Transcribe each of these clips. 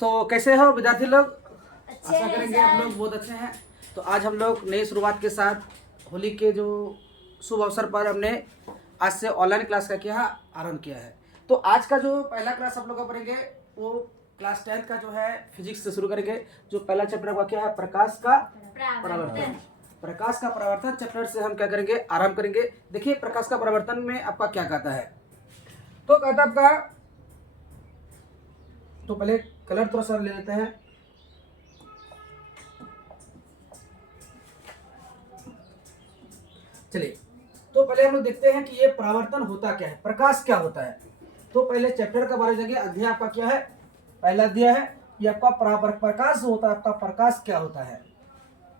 तो कैसे हो विद्यार्थी लोग? अच्छे आशा हैं करेंगे सर। आप लोग बहुत अच्छे हैं। तो आज हम लोग नई शुरुआत के साथ होली के जो शुभ अवसर पर हमने आज से ऑनलाइन क्लास का क्या आरंभ किया है। तो आज का जो पहला क्लास आप लोग का पढ़ेंगे वो क्लास 10 का जो है फिजिक्स से शुरू करेंगे। जो पहला चैप्टर आपका क्या है, प्रकाश का परावर्तन। प्रकाश का परावर्तन चैप्टर से हम क्या करेंगे, आरंभ करेंगे। देखिए प्रकाश का परावर्तन में आपका क्या कहता है। तो कहता है आपका, तो पहले कलर थोड़ा सा ले लेते हैं। चलिए तो पहले हम लोग देखते हैं कि ये परावर्तन होता क्या है, प्रकाश क्या होता है। तो पहले चैप्टर का बारे में जाएंगे। अध्याय आपका क्या है, पहला अध्याय है ये आपका प्रकाश जो होता है। आपका प्रकाश क्या होता है,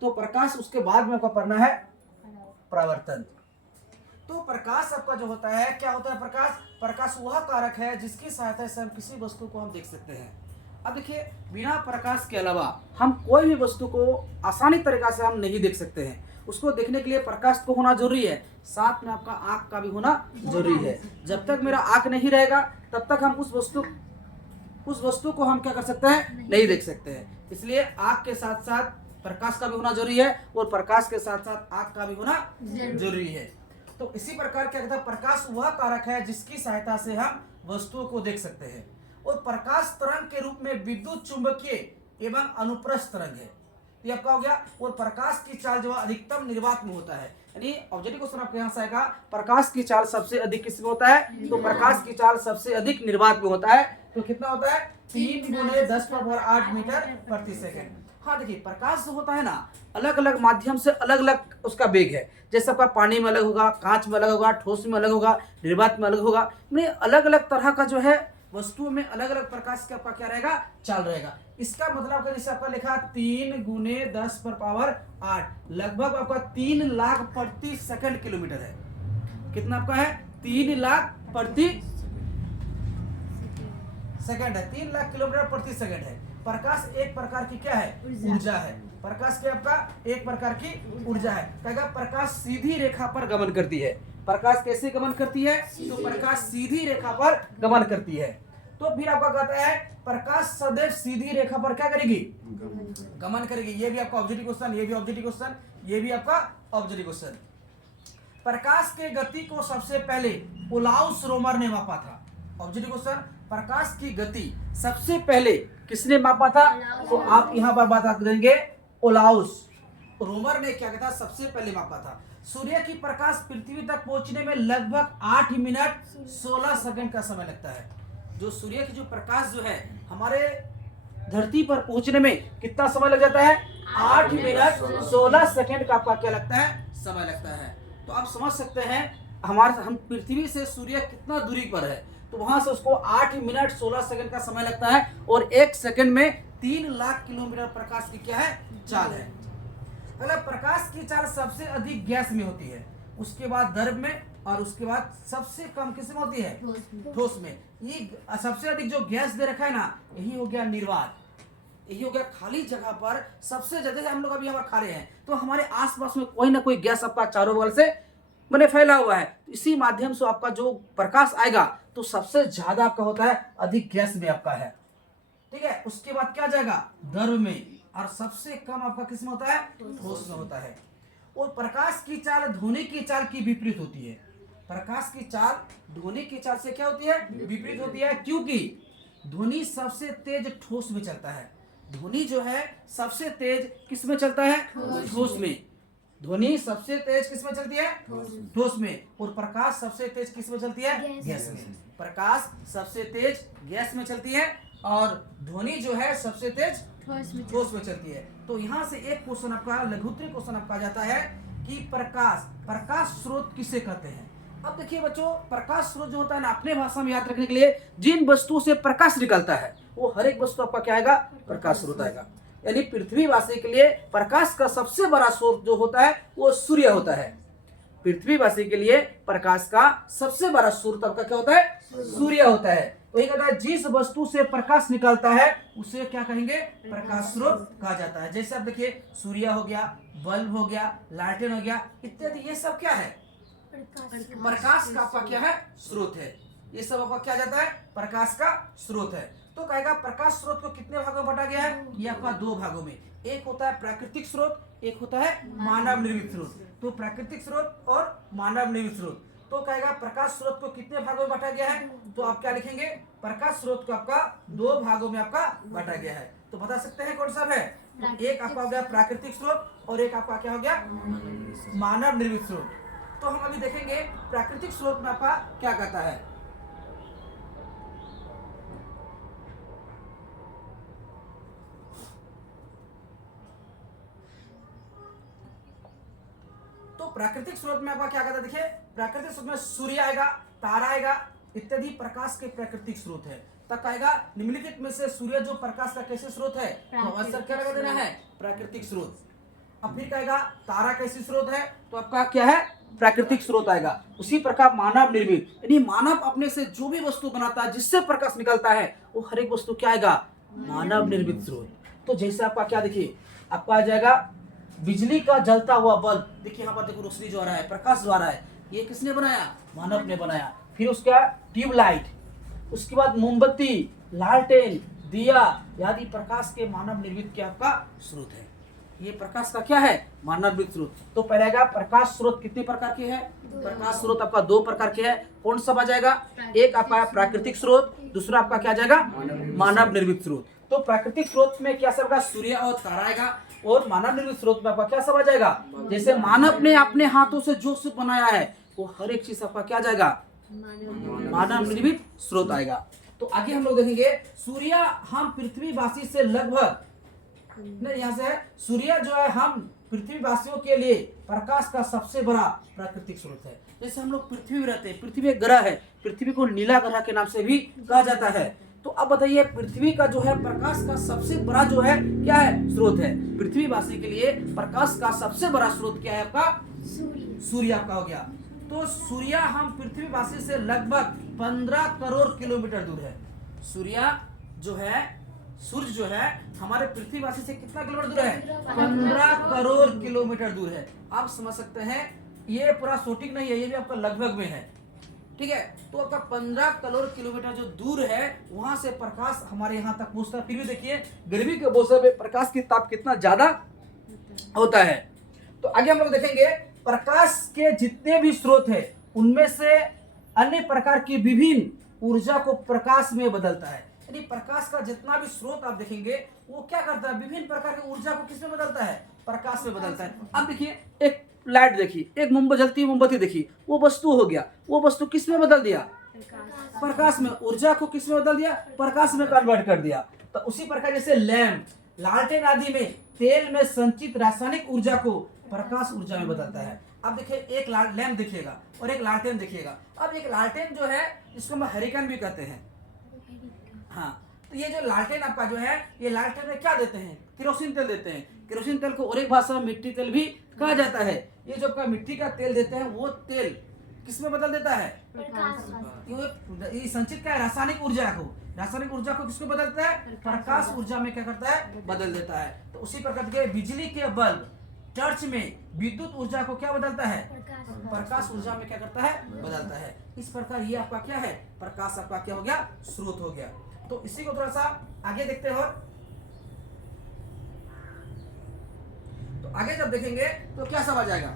तो प्रकाश उसके बाद में आपका पढ़ना है परावर्तन। तो प्रकाश आपका जो होता है क्या होता है, प्रकाश प्रकाश वह कारक है जिसकी सहायता से हम किसी वस्तु को हम देख सकते हैं। अब देखिए बिना प्रकाश के अलावा हम कोई भी वस्तु को आसानी तरीका से हम नहीं देख सकते हैं। उसको देखने के लिए प्रकाश को होना जरूरी है, साथ में आपका आंख का भी होना जरूरी है। जब तक मेरा आंख नहीं रहेगा तब तक हम उस वस्तु को हम क्या कर सकते हैं, नहीं देख सकते हैं। इसलिए आंख के साथ साथ प्रकाश का भी होना जरूरी है और प्रकाश के साथ साथ आंख का भी होना जरूरी है। तो इसी प्रकार क्या कहता है, प्रकाश वह कारक है जिसकी सहायता से हम वस्तुओं को देख सकते हैं। और प्रकाश तरंग के रूप में विद्युत चुंबकीय एवं अनुप्रस्थ तरंग है। ये आपका हो गया। और प्रकाश की चाल जो अधिकतम निर्वात में होता है, यानी ऑब्जेक्टिव क्वेश्चन आपके यहाँ से आएगा, प्रकाश की चाल सबसे अधिक किस में होता है, तो प्रकाश की चाल सबसे अधिक निर्वात में होता है। तो कितना होता है, 3 × 10⁸ मीटर प्रति सेकंड। हाँ देखिए प्रकाश जो होता है ना, अलग अलग माध्यम से अलग अलग उसका वेग है। जैसे आपका पानी में अलग होगा, कांच में अलग होगा, ठोस में अलग होगा, निर्वात में अलग होगा। यानी अलग अलग तरह का जो है वस्तुओं में अलग अलग प्रकाश का आपका क्या रहेगा, चाल रहेगा। इसका मतलब आपका जैसे आपका लिखा 3 × 10⁸ लगभग आपका 3 लाख प्रति सेकंड किलोमीटर है। कितना आपका है, 3 लाख प्रति सेकंड है, 3 लाख किलोमीटर प्रति सेकंड है। प्रकाश एक प्रकार की क्या है, ऊर्जा है। प्रकाश क्या आपका एक प्रकार की ऊर्जा है। कहेगा प्रकाश सीधी रेखा पर गमन करती है। प्रकाश कैसे गमन करती है, तो प्रकाश सीधी रेखा पर गमन करती है। तो फिर आपका कहता है प्रकाश सदैव सीधी रेखा पर क्या करेगी, गमन करेगी। ये भी आपका ऑब्जेक्टिव क्वेश्चन, ये भी ऑब्जेक्टिव क्वेश्चन, ये भी आपका ऑब्जेक्टिव क्वेश्चन। प्रकाश के गति को सबसे पहले ओलाउस रोमर ने मापा था। ऑब्जेक्टिव क्वेश्चन, प्रकाश की गति सबसे पहले किसने मापा था, तो आप यहाँ पर बात करेंगे ओलाउस रोमर ने क्या कहता, सबसे पहले मापा था। सूर्य की प्रकाश पृथ्वी तक पहुंचने में लगभग 8 मिनट 16 सेकंड का समय लगता है। जो सूर्य की जो प्रकाश जो है हमारे धरती पर पहुंचने में कितना समय लग जाता है, 8 मिनट 16 सेकंड का आपका क्या लगता है, समय लगता है। तो आप समझ सकते हैं हम पृथ्वी से सूर्य कितना दूरी पर है, तो वहां से उसको 8 मिनट 16 सेकंड का समय लगता है। और 1 सेकंड में 3 लाख किलोमीटर प्रकाश की क्या है, चाल है। अगला, प्रकाश की चाल सबसे अधिक गैस में होती है, उसके बाद द्रव में, और उसके बाद सबसे कम किस में होती है, ठोस में। ये सबसे अधिक जो गैस दे रखा है ना, यही हो गया निर्वात, यही हो गया खाली जगह पर सबसे ज्यादा। हम लोग अभी यहाँ खा रहे हैं तो हमारे आसपास में कोई ना कोई गैस आपका चारों बगल से मैंने फैला हुआ है। इसी माध्यम से आपका जो प्रकाश आएगा तो सबसे ज्यादा आपका होता है अधिक गैस में आपका है, ठीक है। उसके बाद क्या जाएगा, द्रव में, और सबसे कम आपका किस में होता है, ठोस में होता है। और प्रकाश की चाल ध्वनि की चाल की विपरीत होती है। प्रकाश की चाल ध्वनि की चाल से क्या होती है, विपरीत होती है, क्योंकि ध्वनि सबसे तेज ठोस में चलता है। ध्वनि जो है सबसे तेज किस में चलता है, ठोस में। ध्वनि सबसे तेज किस में चलती है, ठोस में। और प्रकाश सबसे तेज किस में चलती है, गैस में। प्रकाश सबसे तेज गैस में चलती है और ध्वनि जो है सबसे तेज ठोस में चलती है। तो यहाँ से एक क्वेश्चन आपका लघुत्तरीय क्वेश्चन आपका जाता है कि प्रकाश स्रोत किसे कहते हैं। अब देखिए बच्चों, प्रकाश स्रोत जो होता है ना, अपने भाषा में याद रखने के लिए, जिन वस्तुओं से प्रकाश निकलता है वो हर एक वस्तु आपका क्या आएगा, प्रकाश स्रोत आएगा। यानी पृथ्वीवासी के लिए प्रकाश का सबसे बड़ा स्रोत जो होता है वो सूर्य होता है। पृथ्वीवासी के लिए प्रकाश का सबसे बड़ा स्रोत आपका क्या होता है, सूर्य होता है। तो ये कहता है जिस वस्तु से प्रकाश निकलता है उसे क्या कहेंगे, प्रकाश स्रोत कहा जाता है। जैसे आप देखिए सूर्य हो गया, बल्ब हो गया, लालटेन हो गया इत्यादि, ये सब क्या है, प्रकाश का आपका क्या है, स्रोत है। ये सब आपका क्या जाता है, प्रकाश का स्रोत है। तो कहेगा प्रकाश स्रोत को कितने भागों में बांटा गया है, ये आपका दो भागों में, एक होता है प्राकृतिक स्रोत, एक होता है मानव निर्मित स्रोत। तो प्राकृतिक स्रोत और मानव निर्मित स्रोत। तो कहेगा प्रकाश स्रोत को कितने भागों में बांटा गया है, तो आप क्या लिखेंगे, प्रकाश स्रोत को आपका दो भागों में आपका बांटा गया है। तो बता सकते हैं कौन सा है, एक आपका हो गया प्राकृतिक स्रोत और एक आपका क्या हो गया, मानव निर्मित स्रोत। तो हम अभी देखेंगे प्राकृतिक स्रोत में आपका क्या कहता है। तो प्राकृतिक स्रोत में आपका क्या कहता है, देखिए प्राकृतिक स्रोत में सूर्य आएगा, तारा आएगा इत्यादि प्रकाश के प्राकृतिक स्रोत है। तक आएगा निम्नलिखित में से सूर्य जो प्रकाश का कैसे स्रोत है, तो अवसर क्या लगा देना है, प्राकृतिक स्रोत। अब फिर कहेगा तारा कैसे स्रोत है, तो आपका क्या है, प्राकृतिक स्रोत आएगा। उसी प्रकार मानव निर्मित, यानी मानव अपने से जो भी वस्तु बनाता है जिससे प्रकाश निकलता है वो हर एक वस्तु क्या आएगा, मानव निर्मित स्रोत। तो जैसे आपका क्या देखिए, आपका आ जाएगा बिजली का जलता हुआ बल्ब, देखिए यहाँ पर देखो रोशनी जो आ रहा है, प्रकाश जो आ रहा है, ये किसने बनाया, मानव ने बनाया। फिर उसका ट्यूबलाइट, उसके बाद मोमबत्ती, लालटेन, दिया आदि प्रकाश के मानव निर्मित के आपका स्रोत है। ये प्रकाश का क्या है, मानव निर्मित स्रोत। तो पहले आएगा प्रकाश स्रोत कितने प्रकार के हैं, प्रकाश स्रोत आपका दो प्रकार के हैं। कौन सा आ जाएगा, एक आपका प्राकृतिक स्रोत, दूसरा आपका क्या जाएगा, मानव निर्मित स्रोत। तो प्राकृतिक स्रोत में क्या सब, सूर्य और तारा आएगा, और मानव निर्मित स्रोत में आपका क्या सब आ जाएगा, जैसे मानव ने अपने हाथों से जो सब बनाया है वो हर एक चीज आपका क्या जाएगा, मानव निर्मित स्रोत आएगा। तो आगे हम लोग देखेंगे सूर्य हम पृथ्वीवासी से लगभग नहीं, यहाँ से सूर्य जो है हम पृथ्वीवासियों के लिए प्रकाश का सबसे बड़ा प्राकृतिक स्रोत है। जैसे हम लोग पृथ्वी में रहते हैं, पृथ्वी एक ग्रह है, पृथ्वी को नीला ग्रह के नाम से भी कहा जाता है। तो अब बताइए पृथ्वी का जो है प्रकाश का सबसे बड़ा जो है क्या है, स्रोत है। पृथ्वीवासी के लिए प्रकाश का सबसे बड़ा स्रोत क्या है, आपका सूर्य आपका हो गया। तो सूर्य हम पृथ्वीवासी से लगभग 15 करोड़ किलोमीटर दूर है। सूर्य जो है, सूर्य जो है हमारे पृथ्वीवासी से कितना किलोमीटर दूर है, 15 करोड़ किलोमीटर दूर है। आप समझ सकते हैं ये पूरा सटीक नहीं है, ये भी आपका लगभग में है, ठीक है। तो आपका 15 करोड़ किलोमीटर जो दूर है वहां से प्रकाश हमारे यहाँ तक पहुंचता है। फिर भी देखिए गर्मी के मौसम में प्रकाश की ताप कितना ज्यादा होता है। तो आगे हम लोग देखेंगे प्रकाश के जितने भी स्रोत है उनमें से अन्य प्रकार की विभिन्न ऊर्जा को प्रकाश में बदलता है। यानी प्रकाश का जितना भी स्रोत आप देखेंगे वो क्या करता है, विभिन्न प्रकार की ऊर्जा को किसमें बदलता है, प्रकाश में बदलता है। अब देखिए एक लाइट देखिए, एक जलती मोमबत्ती देखिए, वो वस्तु हो गया, वो वस्तु किस में बदल दिया, प्रकाश में। ऊर्जा को किस में बदल दिया, प्रकाश में कन्वर्ट कर दिया। तो उसी प्रकार जैसे लैंप, लालटेन आदि में तेल में संचित रासायनिक ऊर्जा को प्रकाश ऊर्जा में बदलता है। अब देखिए एक लैंप देखिएगा और एक लालटेन देखिएगा। अब एक लालटेन जो है इसको हम हरिकेन भी कहते हैं, हाँ। तो ये जो लालटेन आपका जो है, ये लालटेन में क्या देते हैं, केरोसिन तेल देते हैं। केरोसिन तेल को और एक भाषा में मिट्टी तेल भी कहा जाता है। ये जो आपका मिट्टी का तेल देते हैं वो तेल किसमें बदल देता है, ये संचित क्या है, रासायनिक ऊर्जा को, रासायनिक ऊर्जा को किसको बदलता है, प्रकाश ऊर्जा में क्या करता है, बदल देता है। तो उसी प्रकार के बिजली के बल्ब, टर्च में विद्युत ऊर्जा को क्या बदलता है, प्रकाश ऊर्जा में क्या करता है, बदलता है। इस प्रकार ये आपका क्या है, प्रकाश आपका क्या हो गया, स्रोत हो गया। तो इसी को थोड़ा सा आगे देखते हैं। और तो आगे जब देखेंगे तो क्या समझ आएगा,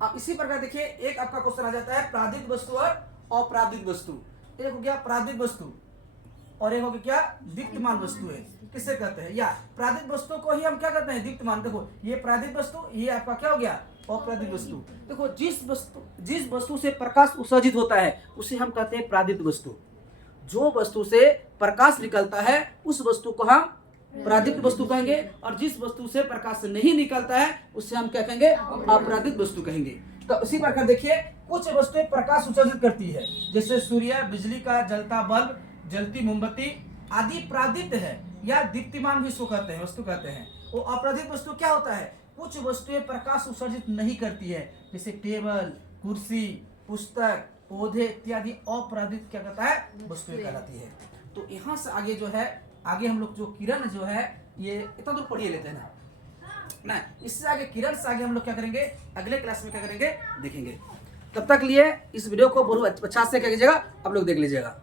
अब इसी प्रकार देखिए एक आपका क्वेश्चन आ जाता है प्रादित वस्तु और अप्रादित वस्तु। एक हो गया प्रादित वस्तु और एक हो गया क्या, दीप्तमान वस्तु है। किसे कहते हैं, या प्रादित वस्तु को ही हम क्या कहते हैं, दीप्तमान। देखो ये प्रादित वस्तु, ये आपका क्या हो गया, अप्रादित वस्तु। देखो जिस वस्तु से प्रकाश उत्सर्जित होता है उसे हम कहते हैं प्रादित वस्तु। जो वस्तु से प्रकाश निकलता है उस वस्तु को हम प्रादित वस्तु कहेंगे, और जिस वस्तु से प्रकाश नहीं निकलता है उससे हम क्या कहेंगे, अप्रादित वस्तु कहेंगे। तो इसी प्रकार देखिए कुछ वस्तुएं प्रकाश उत्सर्जित करती है, जैसे सूर्य, बिजली का जलता बल्ब, जलती मोमबत्ती आदि प्रादित है, या दीप्तिमान भी इसको कहते हैं, वस्तु कहते हैं। वो अप्रादित वस्तु क्या होता है, कुछ वस्तुएं प्रकाश उत्सर्जित नहीं करती है, जैसे टेबल, कुर्सी, पुस्तक, पौधे इत्यादि अप्रादित क्या कहता है, वस्तुएं कहलाती है। तो यहाँ से आगे जो है, आगे हम लोग जो किरण जो है, ये इतना दूर पढ़िए लेते हैं ना, ना। इससे आगे किरण से आगे हम लोग क्या करेंगे, अगले क्लास में क्या करेंगे देखेंगे। तब तक लिए इस वीडियो को बहुत अच्छा से क्या कीजिएगा, आप लोग देख लीजिएगा।